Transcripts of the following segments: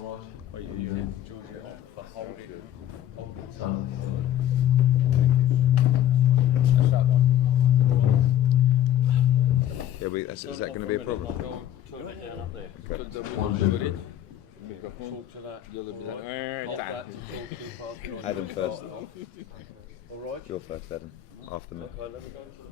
All right. Wait, you George, get off. Hold it. Hold it. That's that one. Yeah, is that going to be a problem? Turn it down up there. Okay. Talk to that. Adam first. All right. You're first, Adam. After me. Okay, let me go to the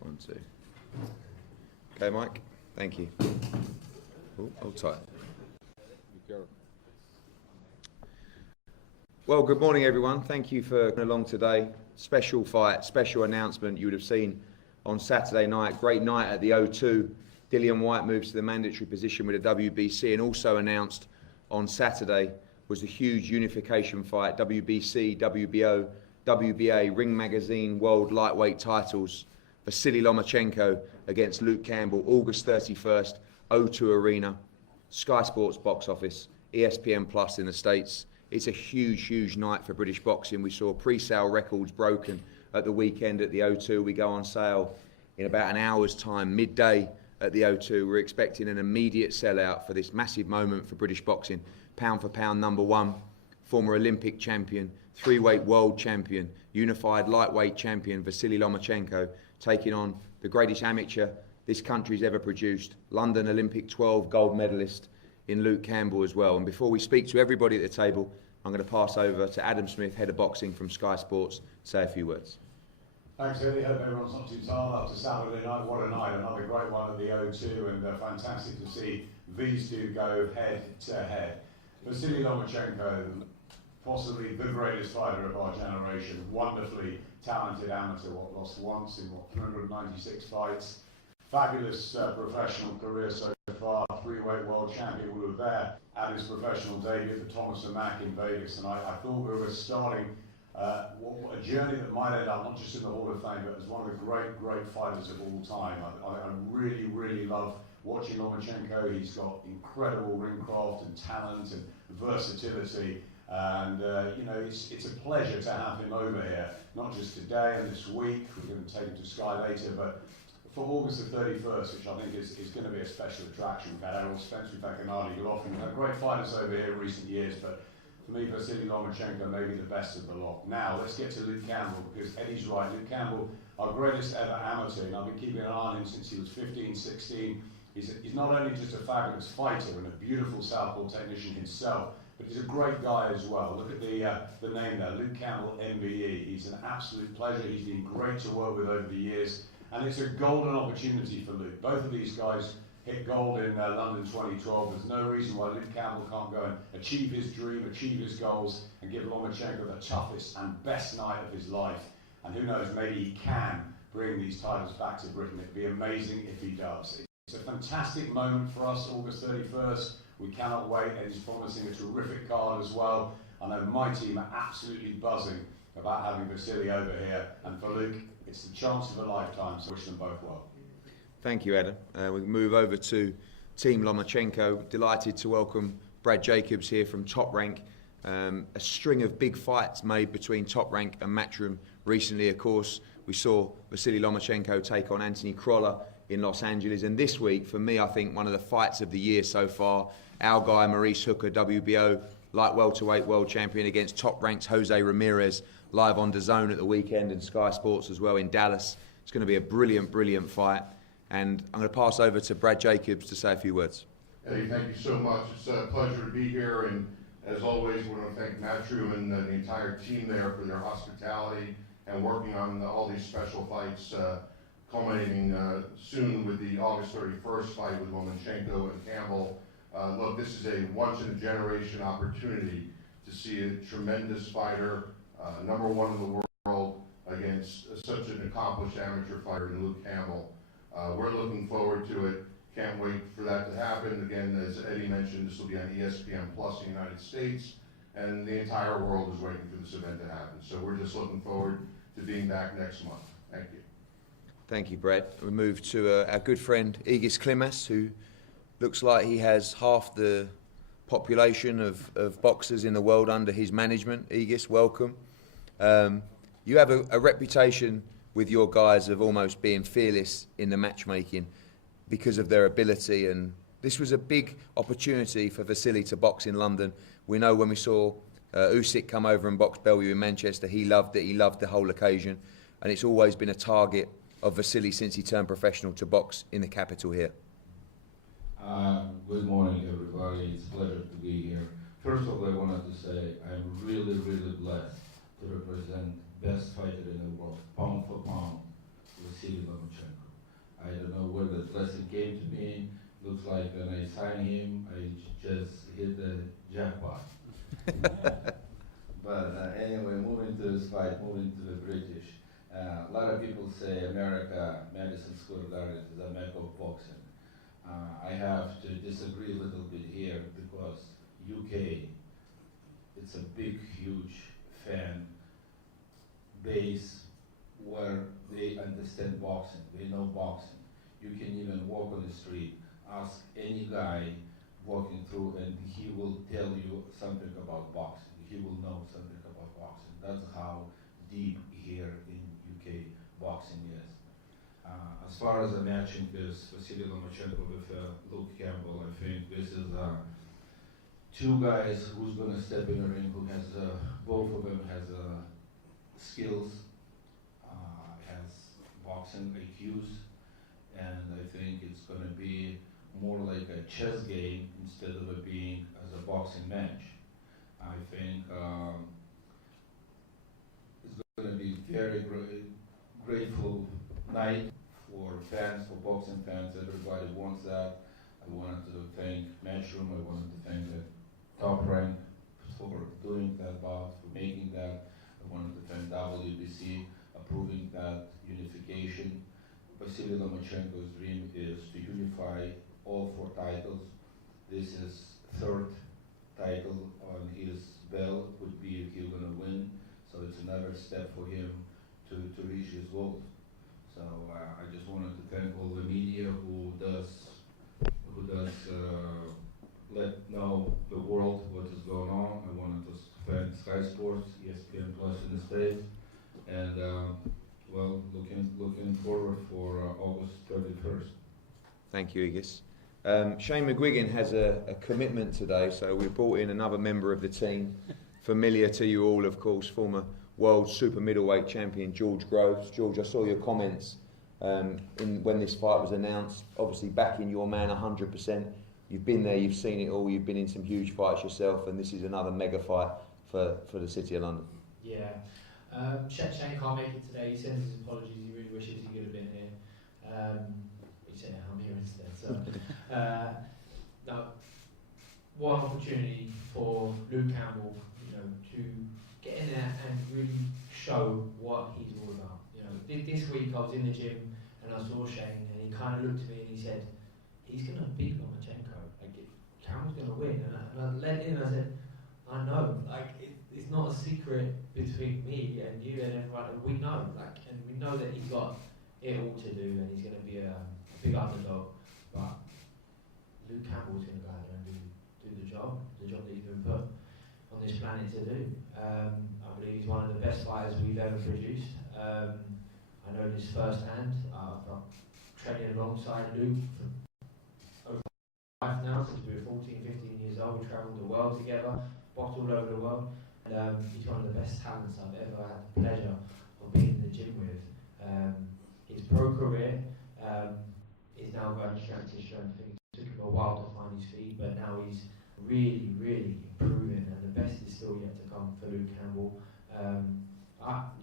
One, two. Okay, Mike. Thank you. Oh, hold tight. Well, good morning, everyone. Thank you for coming along today. Special fight, special announcement you would have seen on Saturday night. Great night at the O2. Dillian Whyte moves to the mandatory position with the WBC, and also announced on Saturday was the huge unification fight, WBC, WBO, WBA, Ring Magazine World Lightweight titles. Vasiliy Lomachenko against Luke Campbell, August 31st, O2 Arena, Sky Sports box office, ESPN Plus in the States. It's a huge, huge night for British boxing. We saw pre-sale records broken at the weekend at the O2. We go on sale in about an hour's time, midday at the O2. We're expecting an immediate sellout for this massive moment for British boxing. Pound for pound number one, former Olympic champion, three-weight world champion, unified lightweight champion Vasiliy Lomachenko, taking on the greatest amateur this country's ever produced, London Olympic 12 gold medalist in Luke Campbell as well. And before we speak to everybody at the table, I'm going to pass over to Adam Smith, head of boxing from Sky Sports, to say a few words. Thanks, Eddie. Hope everyone's not too tired after Saturday night. What a night, another great one at the O2, and fantastic to see these two go head to head. Vasiliy Lomachenko, possibly the greatest fighter of our generation, wonderfully talented amateur, lost once in 396 fights. Fabulous professional career so far, three-weight world champion. We were there at his professional debut at the Thomas & Mack in Vegas, and I thought we were starting a journey that might end up not just in the Hall of Fame, but as one of the great, great fighters of all time. I really, really love watching Lomachenko. He's got incredible ring craft and talent and versatility. And you know, it's a pleasure to have him over here, not just today and this week. We're going to take him to Sky later, but for August the 31st, which I think is going to be a special attraction. We've had Errol Spence, we've had Gennady Golovkin, we've had great fighters over here in recent years, but for me, Vasiliy Lomachenko may be the best of the lot. Now, let's get to Luke Campbell, because Eddie's right. Luke Campbell, our greatest ever amateur, and I've been keeping an eye on him since he was 15, 16. He's not only just a fabulous fighter and a beautiful southpaw technician himself, but he's a great guy as well. Look at the name there, Luke Campbell, MBE. He's an absolute pleasure. He's been great to work with over the years, and it's a golden opportunity for Luke. Both of these guys hit gold in London 2012. There's no reason why Luke Campbell can't go and achieve his dream, achieve his goals, and give Lomachenko the toughest and best night of his life. And who knows, maybe he can bring these titles back to Britain. It'd be amazing if he does. It's a fantastic moment for us, August 31st. We cannot wait, and he's promising a terrific card as well. I know my team are absolutely buzzing about having Vasiliy over here, and for Luke, it's the chance of a lifetime, so wish them both well. Thank you, Adam. We move over to Team Lomachenko. Delighted to welcome Brad Jacobs here from Top Rank. A string of big fights made between Top Rank and Matchroom recently, of course. We saw Vasiliy Lomachenko take on Anthony Crolla in Los Angeles, and this week, for me, I think one of the fights of the year so far, our guy Maurice Hooker, WBO light welterweight world champion, against Top Rank's Jose Ramirez, live on DAZN at the weekend, and Sky Sports as well in Dallas. It's going to be a brilliant, brilliant fight, and I'm going to pass over to Brad Jacobs to say a few words. Eddie, thank you so much. It's a pleasure to be here, and as always, we want to thank Matchroom and the entire team there for their hospitality and working on all these special fights, culminating soon with the August 31st fight with Lomachenko and Campbell. Look, this is a once-in-a-generation opportunity to see a tremendous fighter, number one in the world, against such an accomplished amateur fighter in Luke Campbell. We're looking forward to it. Can't wait for that to happen. Again, as Eddie mentioned, this will be on ESPN Plus in the United States, and the entire world is waiting for this event to happen. So we're just looking forward to being back next month. Thank you. Thank you, Brad. We move to our good friend Egis Klimas, who looks like he has half the population of boxers in the world under his management. Egis, welcome. You have a reputation with your guys of almost being fearless in the matchmaking because of their ability, and this was a big opportunity for Vasiliy to box in London. We know when we saw Usyk come over and box Bellew in Manchester, he loved it, he loved the whole occasion, and it's always been a target of Vasiliy since he turned professional to box in the capital here. Good morning, everybody. It's a pleasure to be here. First of all, I wanted to say I'm really, really blessed to represent best fighter in the world, pound for pound, Vasiliy Lomachenko. I don't know where the blessing came to me. Looks like when I signed him, I just hit the jackpot. But anyway, moving to this fight, moving to the British. A lot of people say America, Madison Square Garden is a mecca of boxing. I have to disagree a little bit here because UK, it's a big, huge fan base where they understand boxing, they know boxing. You can even walk on the street, ask any guy walking through and he will tell you something about boxing. He will know something about boxing. That's how deep here in UK boxing is. As far as the matching this Vasiliy Lomachenko with Luke Campbell, I think this is two guys who's going to step in the ring who has, both of them has skills, has boxing IQs, and I think it's going to be more like a chess game instead of it being as a boxing match. I think it's going to be very grateful night for fans, for boxing fans. Everybody wants that. I wanted to thank Matchroom. I wanted to thank the Top Rank for doing that bout, for making that. I wanted to thank WBC approving that unification. Vasiliy Lomachenko's dream is to unify all 4 titles. This is 3rd title on his belt, would be if he's gonna win. So it's another step for him to reach his goals. So I just wanted to thank all the media who does let know the world what is going on. I wanted to thank Sky Sports, ESPN Plus in the States, and well, looking forward for August 31st. Thank you, Egis. Shane McGuigan has a commitment today, so we brought in another member of the team, familiar to you all, of course, former world super middleweight champion George Groves. George, I saw your comments when this fight was announced, obviously backing your man 100%. You've been there, you've seen it all, you've been in some huge fights yourself, and this is another mega fight for the City of London. Yeah. Shane can't make it today. He sends his apologies. He really wishes he could have been here. He said, I'm here instead. So, no, what opportunity for Luke Campbell, to get in there and really show what he's all about. This week I was in the gym and I saw Shane, and he kind of looked at me and he said, he's going to beat Lomachenko. Campbell's going to win. And I let in and I said, I know. It's not a secret between me and you and everyone. We know. And we know that he's got it all to do, and he's going to be a big underdog. But Luke Campbell's going to go out there and do the job that he's been put on this planet to do. I believe he's one of the best fighters we've ever produced. I know this firsthand. I've training alongside Luke for over life now, since we were 14, 15 years old. We travelled the world together, boxed all over the world. And he's one of the best talents I've ever had the pleasure of being in the gym with. His pro career is now going strength to strength. It took him a while to find his feet, but now he's really, really improving, and the best is still yet to come for Luke Campbell.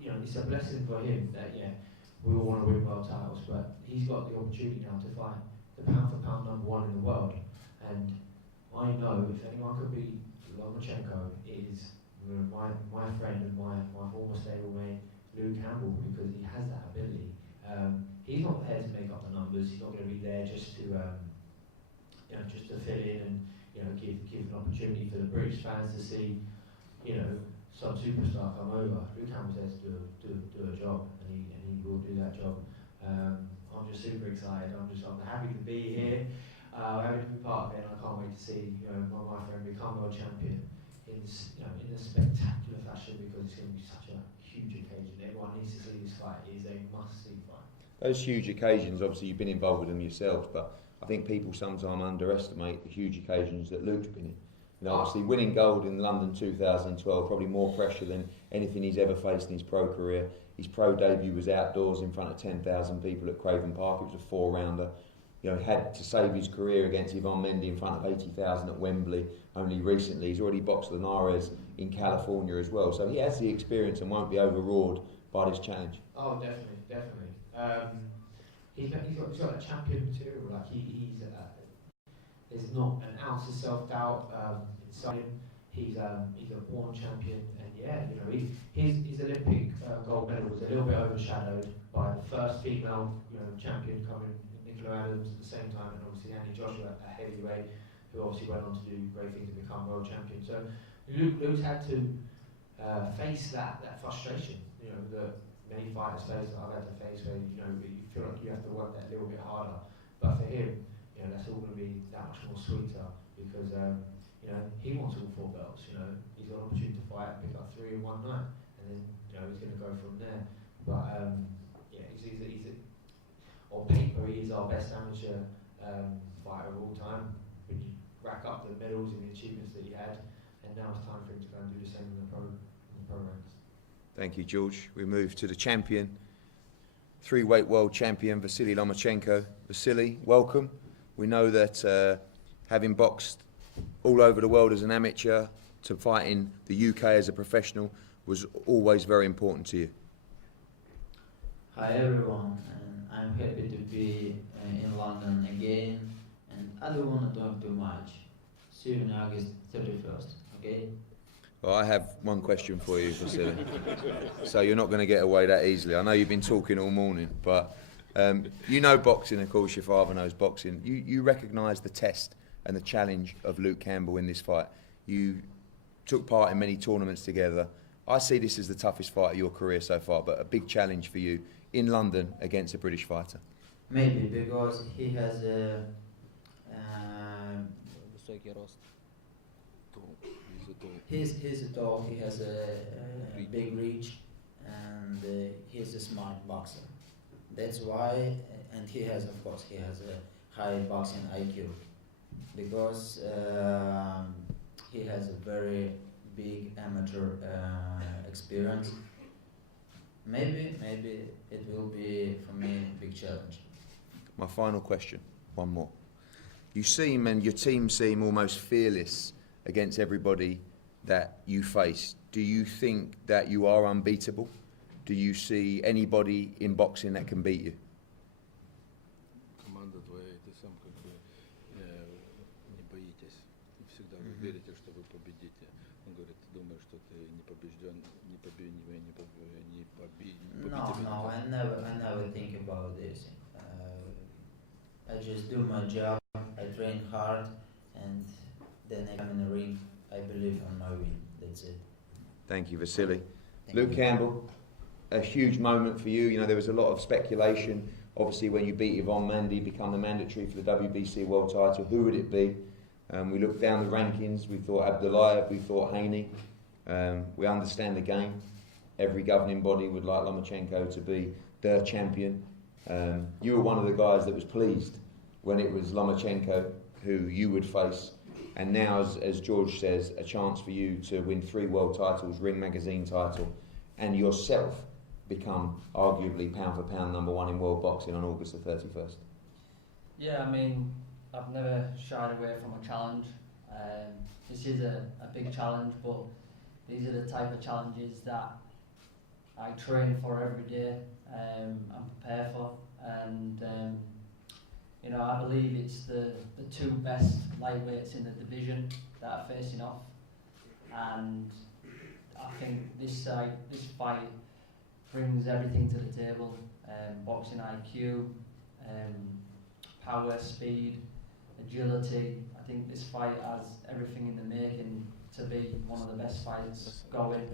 It's a blessing for him that, we all want to win world titles, but he's got the opportunity now to fight the pound for pound #1 in the world. And I know if anyone could beat Lomachenko, it is my friend and my former stablemate, Luke Campbell, because he has that ability. He's not there to make up the numbers. He's not going to be there just to just to fill in and give an opportunity for the British fans to see some superstar come over. Luke Campbell's there to do a job, and he will do that job. I'm just super excited. I'm happy to be here. Happy to be part of it, and I can't wait to see my friend become world champion in a spectacular fashion, because it's going to be such a huge occasion. Everyone needs to see this fight. It is a must-see fight. Those huge occasions, obviously you've been involved with them yourself, but I think people sometimes underestimate the huge occasions that Luke's been in. Obviously winning gold in London 2012, probably more pressure than anything he's ever faced in his pro career. His pro debut was outdoors in front of 10,000 people at Craven Park. It was a 4-rounder. He had to save his career against Yvonne Mendy in front of 80,000 at Wembley only recently. He's already boxed Linares in California as well. So he has the experience and won't be overawed by this challenge. Oh, definitely. He's got a champion material. Like there's not an ounce of self-doubt inside him. He's a born champion, and his Olympic gold medal was a little bit overshadowed by the first female champion coming, Nicola Adams, at the same time, and obviously Annie Joshua, a heavyweight, who obviously went on to do great things and become world champion. So Luke's had to face that frustration, that many fighters face, that I've had to face, where you feel like you have to work that little bit harder. But for him, that's all going to be that much more sweeter, because he wants all 4 belts. He's got an opportunity to fight and pick up 3 in one night, and then he's going to go from there. But on paper, he is our best amateur fighter of all time. When you rack up the medals and the achievements that he had, and now it's time for him to go and do the same in the pro ranks. Thank you, George. We move to the champion, 3-weight world champion, Vasiliy Lomachenko. Vasiliy, welcome. We know that having boxed all over the world as an amateur to fight in the UK as a professional was always very important to you. Hi everyone, and I'm happy to be in London again, and I don't want to talk too much. See you on August 31st, okay? Well, I have one question for you, Vasiliy. So you're not going to get away that easily. I know you've been talking all morning, but boxing, of course, your father knows boxing. You recognise the test and the challenge of Luke Campbell in this fight. You took part in many tournaments together. I see this as the toughest fight of your career so far, but a big challenge for you in London against a British fighter. Maybe because he has a he's tall, he has a big reach, and he's a smart boxer. That's why, and he has a high boxing IQ, because he has a very big amateur experience. Maybe it will be for me a big challenge. My final question, one more. You seem, and your team seem, almost fearless against everybody that you face. Do you think that you are unbeatable? Do you see anybody in boxing that can beat you? Команда твоя, и ты сам не боитесь. И всегда вы верите, что вы победите. Он говорит, ты думаешь, что ты не побежден, No, I never think about this. I just do my job, I train hard, and then I come in the ring. I believe on my win. That's it. Thank you, Vasiliy. Luke Campbell, a huge moment for you. There was a lot of speculation. Obviously, when you beat Yvonne Mendy, become the mandatory for the WBC world title, who would it be? We looked down the rankings. We thought Abdullayev, we thought Haney. We understand the game. Every governing body would like Lomachenko to be their champion. You were one of the guys that was pleased when it was Lomachenko who you would face. And now, as George says, a chance for you to win 3 world titles, Ring Magazine title, and yourself become arguably pound for pound #1 in world boxing on August the 31st. Yeah, I mean, I've never shied away from a challenge. This is a big challenge, but these are the type of challenges that I train for every day, and prepare for, and I believe it's the 2 best lightweights in the division that are facing off, and I think this fight brings everything to the table: boxing IQ, power, speed, agility. I think this fight has everything in the making to be one of the best fights going,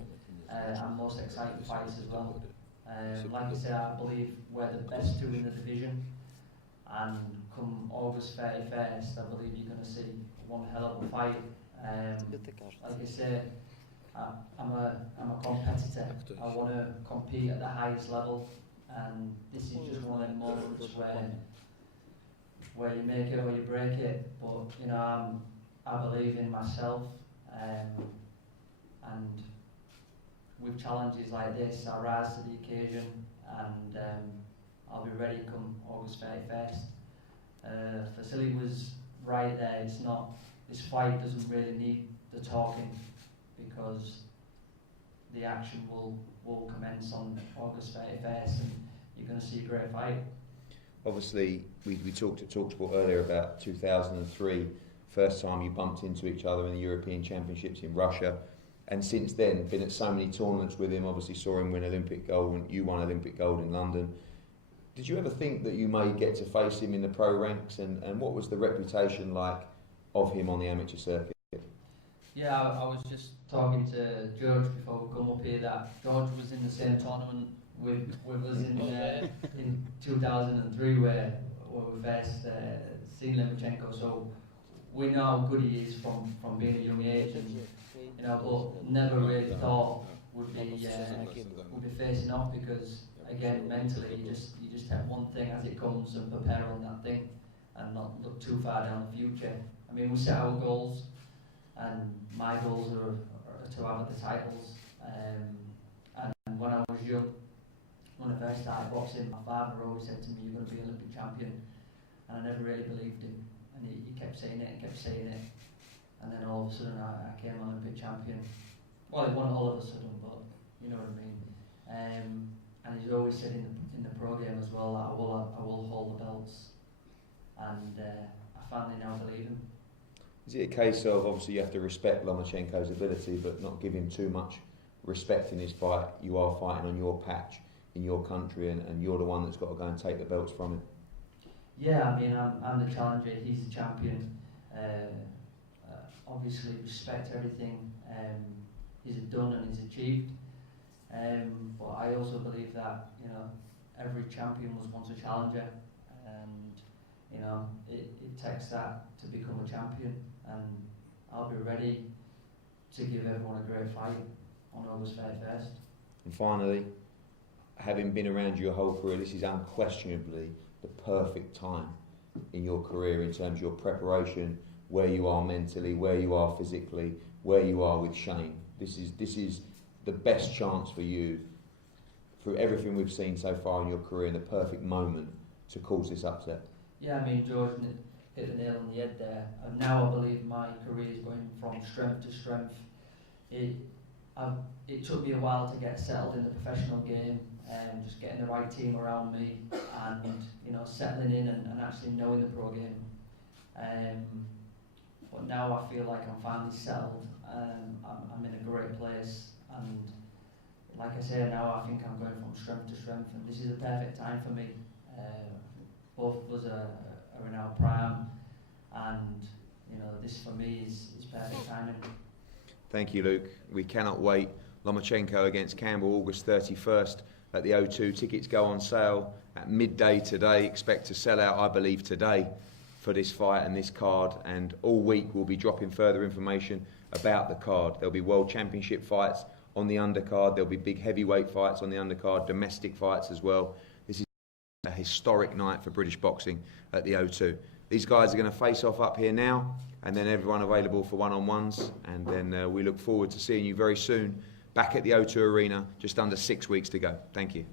and most exciting fights as well. Like I said, I believe we're the best two in the division, and come August 31st, I believe you're going to see one hell of a fight. Like I said, I'm a competitor. I want to compete at the highest level, and this is just one of them moments where you make it or you break it. But you know, I believe in myself, and with challenges like this, I rise to the occasion, and I'll be ready come August 31st. Vasiliy was right there. It's not. This fight doesn't really need the talking, because the action will commence on August 31st, and you're going to see a great fight. Obviously, we talked at TalkSport earlier about 2003, first time you bumped into each other in the European Championships in Russia, and since then been at so many tournaments with him. Obviously saw him win Olympic gold, and you won Olympic gold in London. Did you ever think that you may get to face him in the pro ranks, and what was the reputation like of him on the amateur circuit? Yeah, I was just talking to George before we come up here that George was in the same tournament with us in 2003 where we first seen Lomachenko, so we know how good he is from being a young age, and you know, but never really thought would be facing off, because again mentally you just have one thing as it comes and prepare on that thing and not look too far down the future. I mean, we set our goals, and my goals are to have the titles. And when I was young, when I first started boxing, my father always said to me, "You're going to be an Olympic champion," and I never really believed him. And he kept saying it and kept saying it, and then all of a sudden I came Olympic champion. Well, it wasn't all of a sudden, but you know what I mean. And he's always said in the program as well that I will hold the belts, and I finally now believe him. Is it a case of, obviously you have to respect Lomachenko's ability, but not give him too much respect in his fight? You are fighting on your patch in your country, and you're the one that's got to go and take the belts from him. Yeah, I mean, I'm the challenger, he's the champion. Obviously respect everything he's done and he's achieved. But I also believe that, you know, every champion was once a challenger, and you know, it takes that to become a champion, and I'll be ready to give everyone a great fight on August 31st. And finally, having been around your whole career, this is unquestionably the perfect time in your career in terms of your preparation, where you are mentally, where you are physically, where you are with Shane. This is the best chance for you, through everything we've seen so far in your career, in the perfect moment to cause this upset. Yeah, I mean, George hit the nail on the head there. And now I believe my career is going from strength to strength. It took me a while to get settled in the professional game, and just getting the right team around me, and you know, settling in and actually knowing the pro game. But now I feel like I'm finally settled. I'm in a great place, and like I say, now I think I'm going from strength to strength, and this is a perfect time for me. Both of us are in our prime, and you know, this for me is perfect timing. Thank you, Luke. We cannot wait. Lomachenko against Campbell, August 31st at the O2. Tickets go on sale at midday today. Expect to sell out, I believe, today for this fight and this card. And all week we'll be dropping further information about the card. There'll be World Championship fights on the undercard. There'll be big heavyweight fights on the undercard, domestic fights as well. This is a historic night for British boxing at the O2. These guys are going to face off up here now, and then everyone available for one-on-ones, and then we look forward to seeing you very soon back at the O2 Arena, just under 6 weeks to go. Thank you.